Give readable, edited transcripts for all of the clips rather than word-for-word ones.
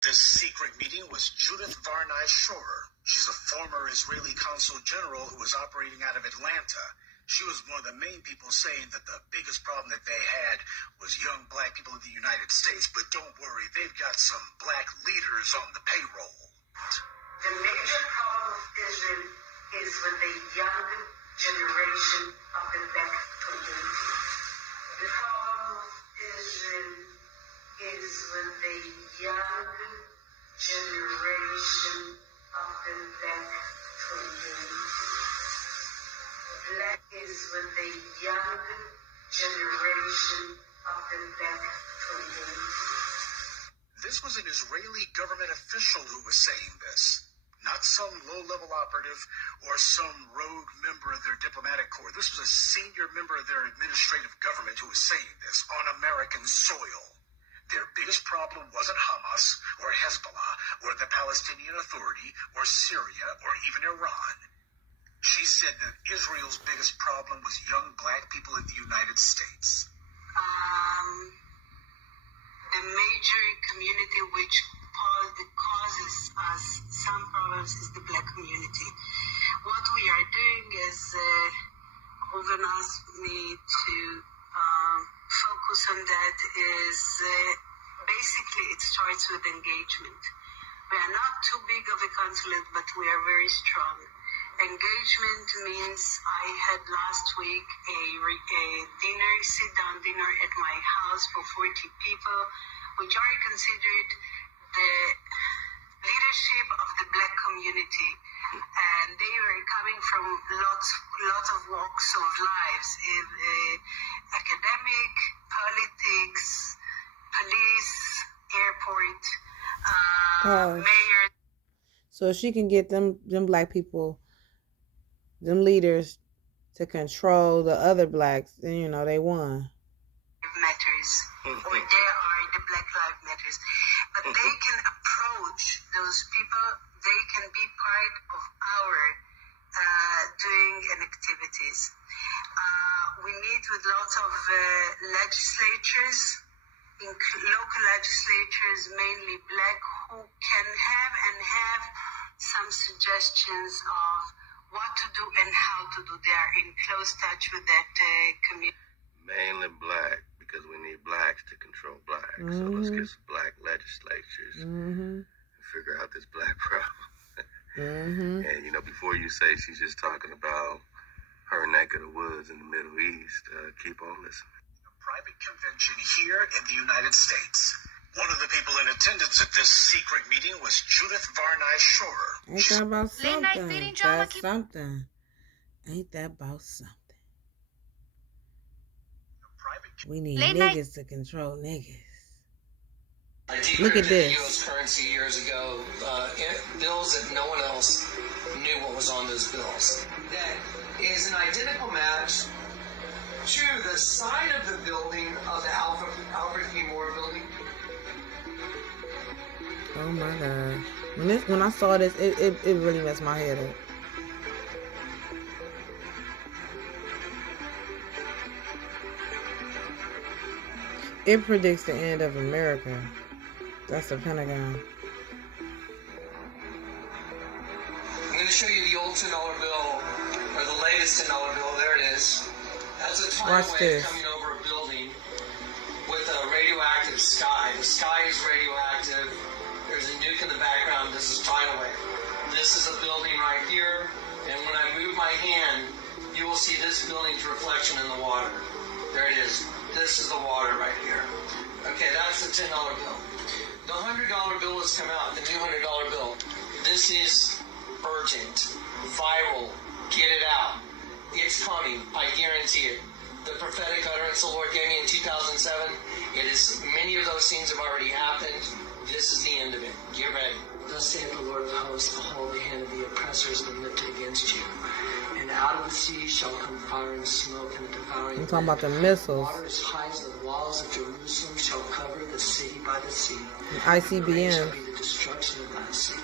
This secret meeting was Judith Varney Shorer. She's a former Israeli consul general who was operating out of Atlanta. She was one of the main people saying that the biggest problem that they had was young black people in the United States. But don't worry, they've got some black leaders on the payroll. The major problem of Israel is with the young generation of the black community. The problem of Israel is with the young generation of the black community. Black is with the young generation of the black community. This was an Israeli government official who was saying this, not some low-level operative or some rogue member of their diplomatic corps. This was a senior member of their administrative government who was saying this on American soil. Their biggest problem wasn't Hamas or Hezbollah or the Palestinian Authority or Syria or even Iran. She said that Israel's biggest problem was young black people in the United States. The major community which causes us some problems is the black community. What we are doing is Ruben asked me to focus on that is basically it starts with engagement. We are not too big of a consulate, but we are very strong. Engagement means I had last week a dinner, sit-down dinner at my house for 40 people, which are considered the leadership of the black community. And they were coming from lots of walks of lives, in academic, politics, police, airport, mayor. So she can get them black people, them leaders, to control the other blacks, and they won. Matters, or they are the Black Lives Matters, but they can approach those people. They can be part of our doing and activities. We meet with lots of legislatures, local legislatures, mainly black, who can have some suggestions of what to do and how to do. They are in close touch with that community. Mainly black, because we need blacks to control blacks. So let's get some black legislatures and figure out this black problem. And before you say she's just talking about her neck of the woods in the Middle East, keep on listening. A private convention here in the United States. One of the people in attendance at this secret meeting was Judith Varney Shorer. Ain't that about something? That's something. Ain't that about something? We need niggas to control niggas. Look at this. U.S. currency years ago, bills that no one else knew what was on those bills. That is an identical match to the side of the building of the Albert P. Moore building. Oh my God. When I saw this, it really messed my head up. It predicts the end of America. That's the Pentagon. I'm going to show you the old $10 bill, or the latest $10 bill. There it is. That's a tidal wave coming over a building with a radioactive sky. The sky is radioactive. There's a nuke in the background. This is tidal wave. This is a building right here, and when I move my hand, you will see this building's reflection in the water. There it is. This is the water right here. Okay, that's the $10 bill. The $100 bill has come out, the new $100 bill. This is urgent, viral, get it out. It's coming, I guarantee it. The prophetic utterance the Lord gave me in 2007, many of those things have already happened. This is the end of it. Get ready. Thus saith the Lord of hosts, behold, the hand of the oppressor has been lifted against you. And out of the sea shall come fire and smoke and a devouring. I'm talking about the missiles. Water as high as the walls of Jerusalem shall cover the city by the sea. ICBM. Great shall be the destruction of that city.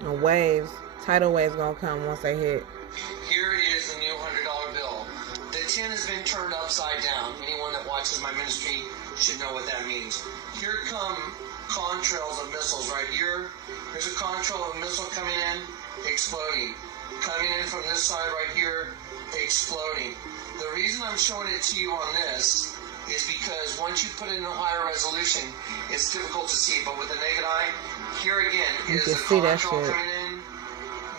And waves, tidal waves gonna come once they hit. Here is the new $100 bill. The 10 has been turned upside down. Anyone that watches my ministry should know what that means. Here come contrails of missiles right here. There's a contrail of a missile coming in, exploding. Coming in from this side right here, exploding. The reason I'm showing it to you on this is because once you put it in a higher resolution, it's difficult to see. But with the naked eye, here again is the contrail coming in,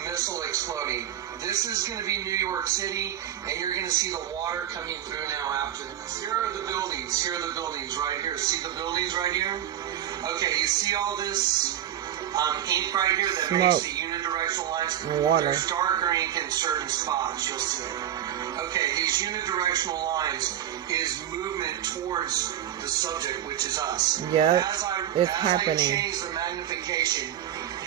missile exploding. This is going to be New York City, and you're going to see the water coming through now after this. Here are the buildings. Here are the buildings right here. See the buildings right here? Okay, you see all this ink right here that makes the unidirectional lines? Water. There's darker ink in certain spots. You'll see it. Okay, these unidirectional lines is movement towards the subject, which is us. Yep, it's As happening. I change the magnification,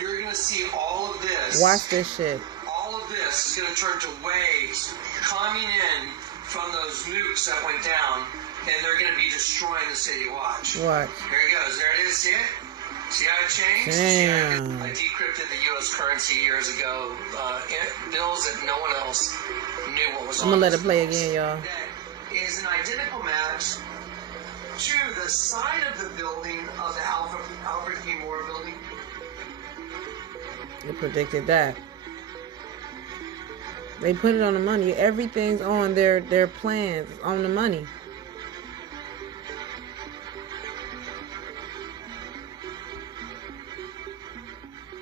you're going to see all of this. Watch this shit. All of this is going to turn to waves coming in from those nukes that went down, and they're going to be destroying the city. Watch. What? There it goes. There it is. See it? See how it changed? Damn. I decrypted the U.S. currency years ago. Bills that no one else knew what was on. I'm going to let it play again, y'all. That is an identical match to the side of the building of the Albert P. Moore building. They predicted that. They put it on the money. Everything's on their plans, on the money.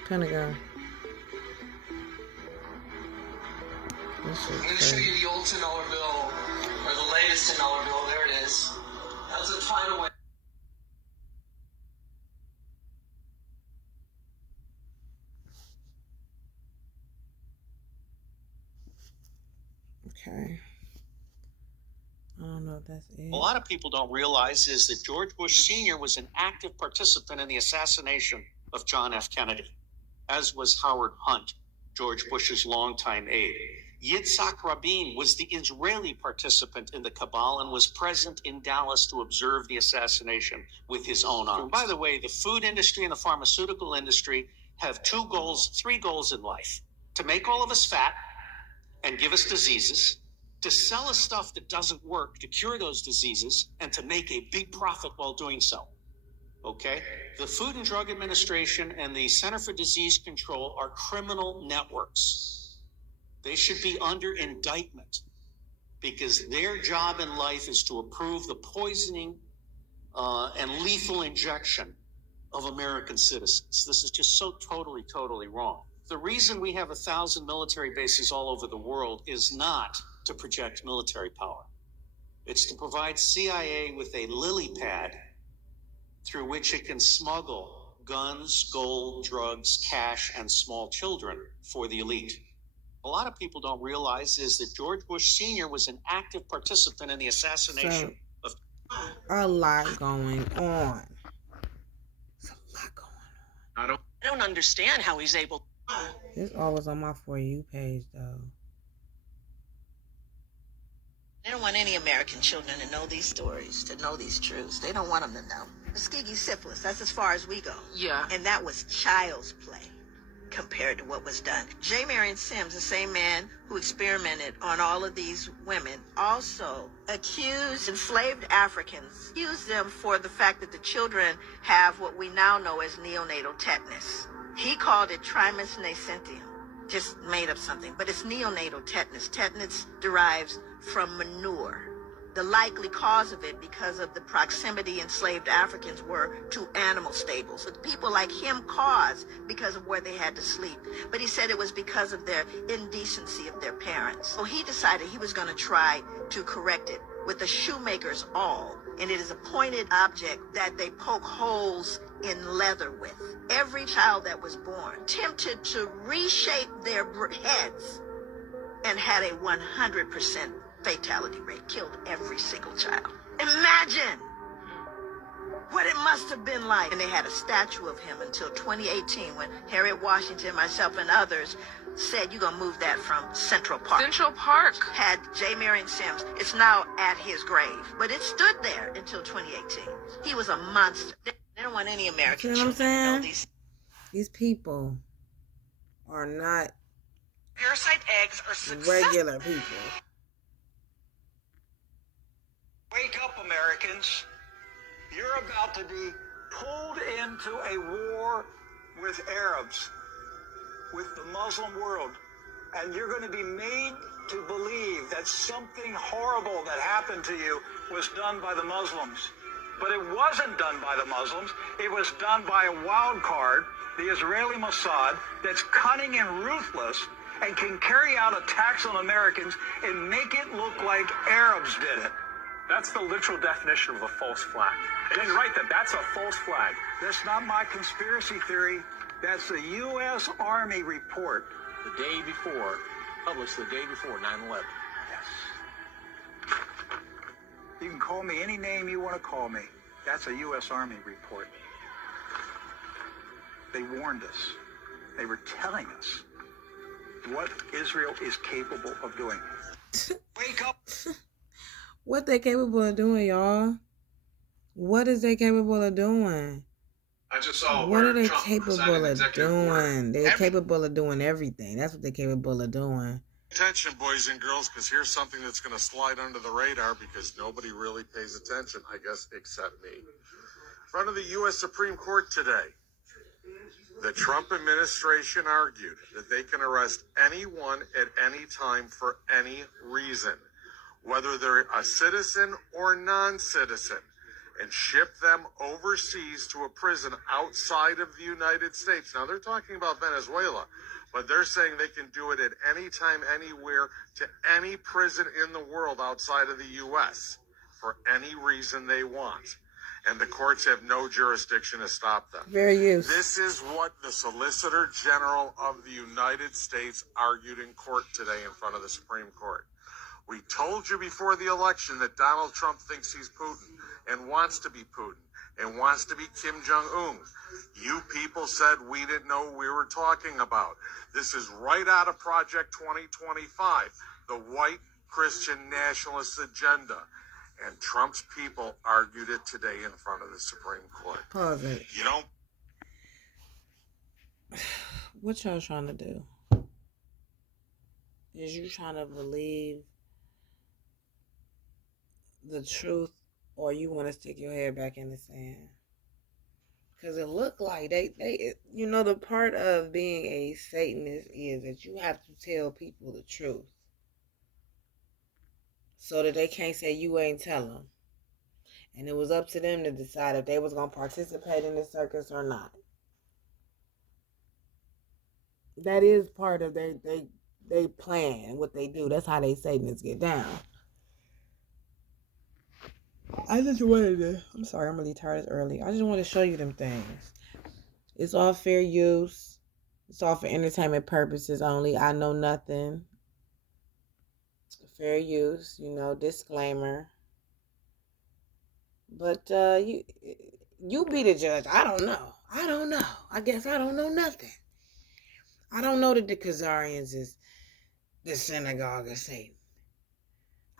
Pentagon. I'm going to show you the old $10 bill, or the latest $10 bill. There it is. That's a tidal wave. Okay. I don't know if that's it. A lot of people don't realize is that George Bush Sr. was an active participant in the assassination of John F. Kennedy, as was Howard Hunt, George Bush's longtime aide. Yitzhak Rabin was the Israeli participant in the cabal and was present in Dallas to observe the assassination with his own arms. And by the way, the food industry and the pharmaceutical industry have three goals in life: to make all of us fat and give us diseases, to sell us stuff that doesn't work to cure those diseases, and to make a big profit while doing so. Okay? The Food and Drug Administration and the Center for Disease Control are criminal networks. They should be under indictment because their job in life is to approve the poisoning and lethal injection of American citizens. This is just so totally wrong. The reason we have 1,000 military bases all over the world is not to project military power. It's to provide CIA with a lily pad through which it can smuggle guns, gold, drugs, cash, and small children for the elite. A lot of people don't realize is that George Bush Sr. was an active participant in the assassination of... A lot going on. There's a lot going on. I don't understand how he's able... This always on my For You page, though. They don't want any American children to know these stories, to know these truths. They don't want them to know. Tuskegee syphilis, that's as far as we go. Yeah. And that was child's play compared to what was done. J. Marion Sims, the same man who experimented on all of these women, also accused enslaved Africans, accused them for the fact that the children have what we now know as neonatal tetanus. He called it Trismus nascentium. Just made up something, but it's neonatal tetanus. Tetanus derives from manure. The likely cause of it because of the proximity enslaved Africans were to animal stables. But people like him caused because of where they had to sleep. But he said it was because of their indecency of their parents. So he decided he was going to try to correct it with a shoemaker's awl. And it is a pointed object that they poke holes in leather with. Every child that was born attempted to reshape their heads and had a 100% fatality rate, killed every single child. Imagine what it must have been like. And they had a statue of him until 2018 when Harriet Washington, myself, and others said, you're going to move that from Central Park. Central Park had J. Marion Sims. It's now at his grave. But it stood there until 2018. He was a monster. They don't want any American children to know these. These people are not Parasite eggs are regular people. Wake up, Americans. You're about to be pulled into a war with Arabs, with the Muslim world, and you're going to be made to believe that something horrible that happened to you was done by the Muslims. But it wasn't done by the Muslims. It was done by a wild card, the Israeli Mossad, that's cunning and ruthless and can carry out attacks on Americans and make it look like Arabs did it. That's the literal definition of a false flag. And you're right, that's a false flag. That's not my conspiracy theory. That's the U.S. Army report. The day before, published the day before 9/11. Yes. You can call me any name you want to call me. That's a U.S. Army report. They warned us. They were telling us what Israel is capable of doing. Wake up! What they capable of doing, y'all? What is they capable of doing? I just saw what are they Trump capable of doing? They're capable of doing everything. That's what they're capable of doing. Attention, boys and girls, because here's something that's going to slide under the radar because nobody really pays attention, I guess, except me. In front of the U.S. Supreme Court today, the Trump administration argued that they can arrest anyone at any time for any reason, whether they're a citizen or non-citizen, and ship them overseas to a prison outside of the United States. Now, they're talking about Venezuela, but they're saying they can do it at any time, anywhere, to any prison in the world outside of the U.S. for any reason they want. And the courts have no jurisdiction to stop them. Very use. This is what the Solicitor General of the United States argued in court today in front of the Supreme Court. We told you before the election that Donald Trump thinks he's Putin and wants to be Putin and wants to be Kim Jong-un. You people said we didn't know what we were talking about. This is right out of Project 2025, the white Christian nationalist agenda. And Trump's people argued it today in front of the Supreme Court. Pause it. You don't... What y'all trying to do? Is you trying to believe the truth, or you want to stick your head back in the sand? Because it looked like they, you know, the part of being a Satanist is that you have to tell people the truth so that they can't say you ain't tell them. And it was up to them to decide if they was going to participate in the circus or not. That is part of they plan, what they do. That's how they Satanists get down. I just wanted to, I'm sorry, I'm really tired. It's early. I just want to show you them things. It's all fair use. It's all for entertainment purposes only. I know nothing. Fair use, you know, disclaimer. But you be the judge. I don't know. I guess I don't know nothing. I don't know that the Khazarians is the synagogue of Satan.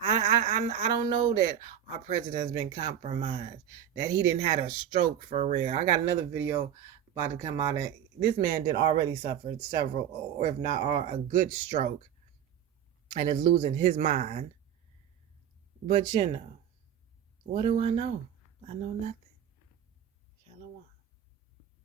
I don't know that our president has been compromised, that he didn't have a stroke for real. I got another video about to come out that this man did already suffer several, or if not a good stroke, and is losing his mind. But you know, what do I know? I know nothing.